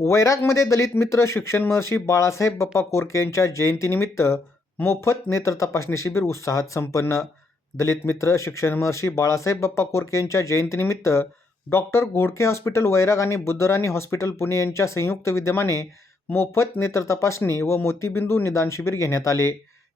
वैरागमध्ये दलित मित्र शिक्षण महर्षी बाळासाहेब बाप्पा कोरके यांच्या जयंतीनिमित्त मोफत नेत्र तपासणी शिबिर उत्साहात संपन्न. दलित मित्र शिक्षण महर्षी बाळासाहेब बाप्पा कोरके यांच्या जयंतीनिमित्त डॉक्टर घोडके हॉस्पिटल वैराग आणि बुद्धराणी हॉस्पिटल पुणे यांच्या संयुक्त विद्यमाने मोफत नेत्र तपासणी व मोतीबिंदू निदान शिबिर घेण्यात आले.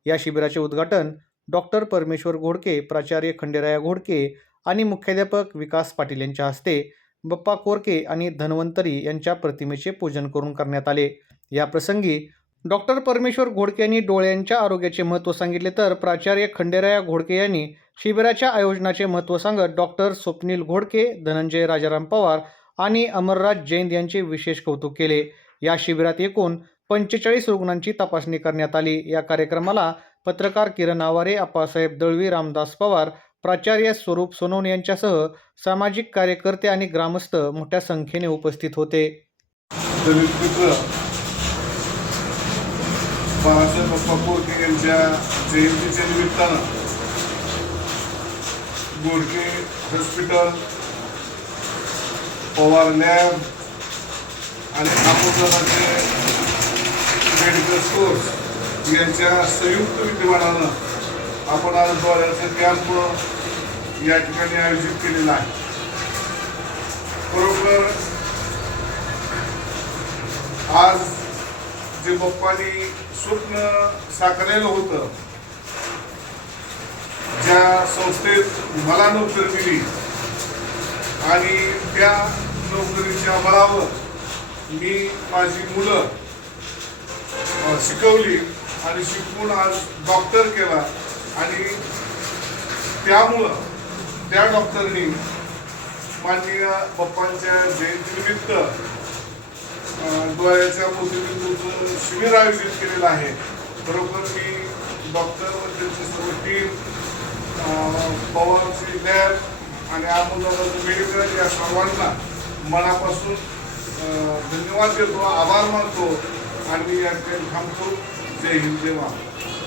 या शिबिराचे उद्घाटन डॉक्टर परमेश्वर घोडके प्राचार्य खंडेराया घोडके आणि मुख्याध्यापक विकास पाटील यांच्या हस्ते बप्पा कोरके आणि धन्वंतरी यांच्या प्रतिमेचे पूजन करून करण्यात आले. या प्रसंगी डॉक्टर परमेश्वर घोडके यांनी डोळ्यांच्या आरोग्याचे महत्त्व सांगितले तर प्राचार्य खंडेराया घोडके यांनी शिबिराच्या आयोजनाचे महत्त्व सांगत डॉक्टर स्वप्नील घोडके धनंजय राजाराम पवार आणि अमरराज जैन यांचे विशेष कौतुक केले. या शिबिरात एकूण पंचेचाळीस रुग्णांची तपासणी करण्यात आली. या कार्यक्रमाला पत्रकार किरण आवारे अप्पासाहेब दळवी रामदास पवार प्राचार्य स्वरूप सोनवणे यांच्यासह सामाजिक कार्यकर्ते आणि ग्रामस्थ मोठ्या संख्येने उपस्थित होते. बाळासाहेब बाप्पा कोरके यांच्या जयंतीच्या निमित्तानं गोडके हॉस्पिटल पवार लॅब आणि अमोदनाचे मेडिकल स्टोर्स यांच्या संयुक्त विद्यमानानं आपण आज डोळ्याचं कॅम्प या ठिकाणी आयोजित केलेला आहे. बरोबर आज जे बाप्पानी स्वप्न साकारलेलं होतं ज्या संस्थेत मला नोकरी दिली आणि त्या नोकरीच्या बळावर मी माझी मुलं शिकवली आणि शिकवून आज डॉक्टर केला. आणि त्यामुळं त्या डॉक्टरनी माननीय बाप्पांच्या जयंतीनिमित्त अं, डोळ्याच्या मोतीबिंदूचं शिबिर आयोजित केलेलं आहे. बरोबर मी डॉक्टर व त्यांची सर्व टीम पवारची लॅब आणि अमोलाचं मेडिकल या सर्वांना मनापासून धन्यवाद देतो आभार मानतो आणि मी या थांबतो. जय हिंद जय महाराज